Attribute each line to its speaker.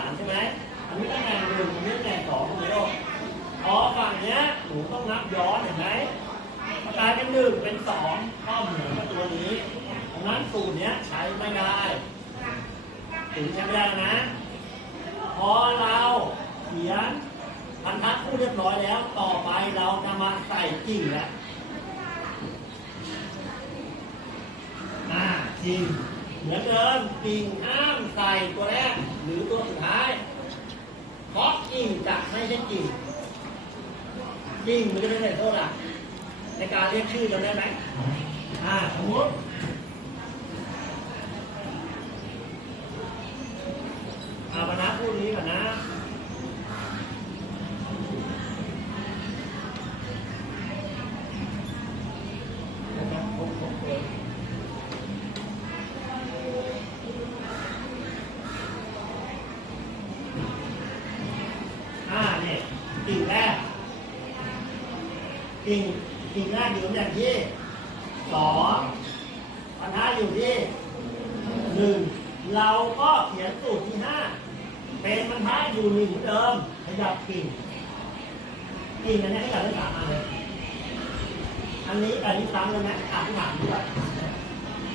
Speaker 1: ามใช่ไหมอันนี้ตำแหน่งหนึ่งอันนี้ตำแหน่งสองถูกไหมลูกพอฝั่งเนี้ยหนูต้องนับย้อนเห็นไหมกลายเป็นหนึ่งเป็นสองก็เหมือนกับตัวนี้ดังนั้นสูตรเนี้ยใช้ไม่ได้สูตรใช้ไม่ได้นะพอเราเขียนพันธะคู่เรียบร้อยแล้ว ต่อไปเราจะมาใส่กิ่งแล้วอ่ากิ่งเหมือนเดิมกิ่งห้ามใส่ตัวแรก หรือตัวสุดท้าย เพราะกิ่ งจะไม่ใช่กิ่งกิ่งมันจะเป็นอะไรโทษอะในการเรียกชื่อจำได้ไหมอ่าสมมติอาบานาพูดนี้ก่อนนะ กิ่งแรก กิ่งกิ่งแรกอยู่ตำแหน่งที่สองปัญหาอยู่ที่หนึ่งเราก็เขียนสูตรที่ห้าเป็นบรรทัดอยู่หนึ่งเหมือนเดิมขยับกิ่งกิ่งอันนี้ขยับได้สามอันเลยอันนี้อันนี้ซ้ำเลยไหมอ่านที่ถามดีกว่า